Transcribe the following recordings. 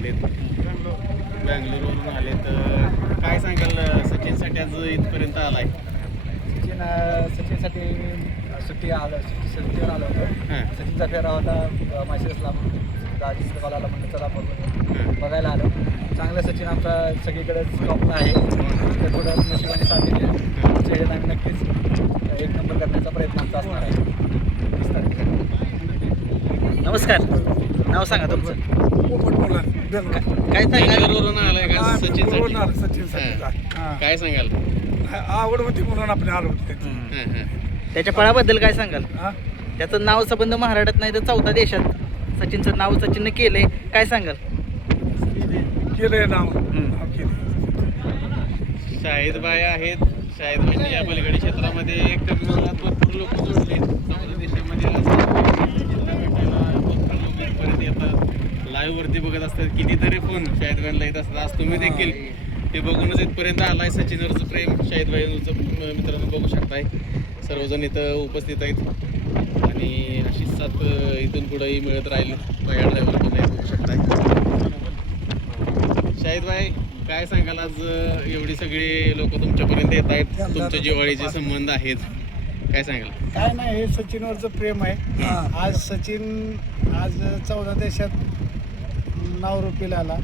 आलेत, बँगलोरवरून आलेत. काय सांगाल सचिनसाठी आज इथपर्यंत आलाय? सचिनसाठी सुट्टीवर आलो होतो. सचिनचा फेरा होता माशेसला, दाजीचं कॉल आला म्हणलं चला बघून बघायला आलो. चांगलं सचिन आमचा सगळीकडे टॉपला आहे. तर थोडं नशिबाने साथ दिली. आम्ही नक्कीच एक नंबर करण्याचा प्रयत्न आमचा असणार आहे. नमस्कार, नाव सांगा तुमचं. काय सांगाल? बँगलोरवरून आलाय का सचिनसाठी? सचिन काय सांगाल? आवड होती म्हणून आपली आलो होती. त्याच्या पळाबद्दल काय सांगाल? त्याचं नाव संबंध महाराष्ट्रात नाही तर चौथा देशात सचिनचं नाव सचिननं केलंय, काय सांगाल? केलंय नाव शाहिद भाई आहेत. शाहिद भाईंनी या पलीकडे क्षेत्रामध्ये कमी वेळात भरपूर लोक जोडले. चौदा देशामध्ये भरपूर लोक इथपर्यंत येतात, लाईव्ह वरती बघत असतात. कितीतरी फोन शाहिद भाईंना येत असतात. आज तुम्ही देखील ते बघूनच इथपर्यंत आलाय. सचिनवरचं प्रेम शाहिद भाईंचं मित्रांनो बघू शकताय. सर्वजण इथं उपस्थित आहेत आणि अशीच साथ इथून पुढेही मिळत राहील. पहिल्या ड्रायव्हर पण नाही बघू शकताय. शाहिद भाई, काय सांगाल? आज एवढी सगळी लोक तुमच्यापर्यंत येत आहेत, तुमच्या जिव्हाळीचे संबंध आहेत, काय सांगाल? काय नाही, हे सचिनवरचं प्रेम आहे. आज सचिन 14 देशात नावरूपीला आला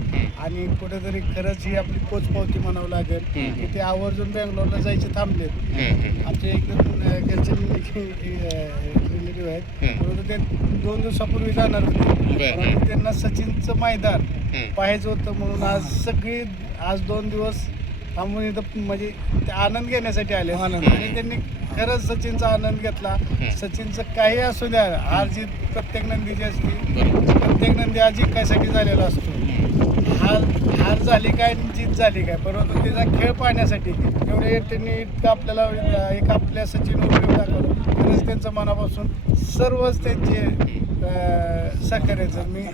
आणि कुठेतरी खरंच ही आपली पोचपावती म्हणावं लागेल की ते आवर्जून बँगलोरला जायचे थांबलेत. आमचे एकदम घरचे रिलेटिव्ह आहेत, परंतु ते 2 दिवसापूर्वी जाणार होते. परंतु त्यांना सचिनचं मैदान पाहायचं होतं म्हणून आज 2 दिवस थांबून इथं म्हणजे ते आनंद घेण्यासाठी आले आणि त्यांनी खरंच सचिनचा आनंद घेतला. सचिनचं काही असू द्या, हार जीत प्रत्येक नंदीची असते. प्रत्येक नंदी हा जिंकायसाठी झालेला असतो. हार झाली काय जीत झाली काय, परंतु त्याचा खेळ पाहण्यासाठी एवढे त्यांनी इतकं आपल्याला एक आपल्या सचिनवर प्रेम दाखवलं. खरंच त्यांचं मनापासून सर्वच त्यांचे सहकार्याचं मी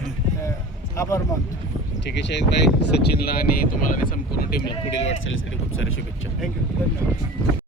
आभार मानतो. ठीक आहे शाहिद भाई, सचिनला आणि तुम्हाला आणि संपूर्ण टीमला पुढील वाटचालीसाठी खूप साऱ्या शुभेच्छा. थँक्यू, धन्यवाद.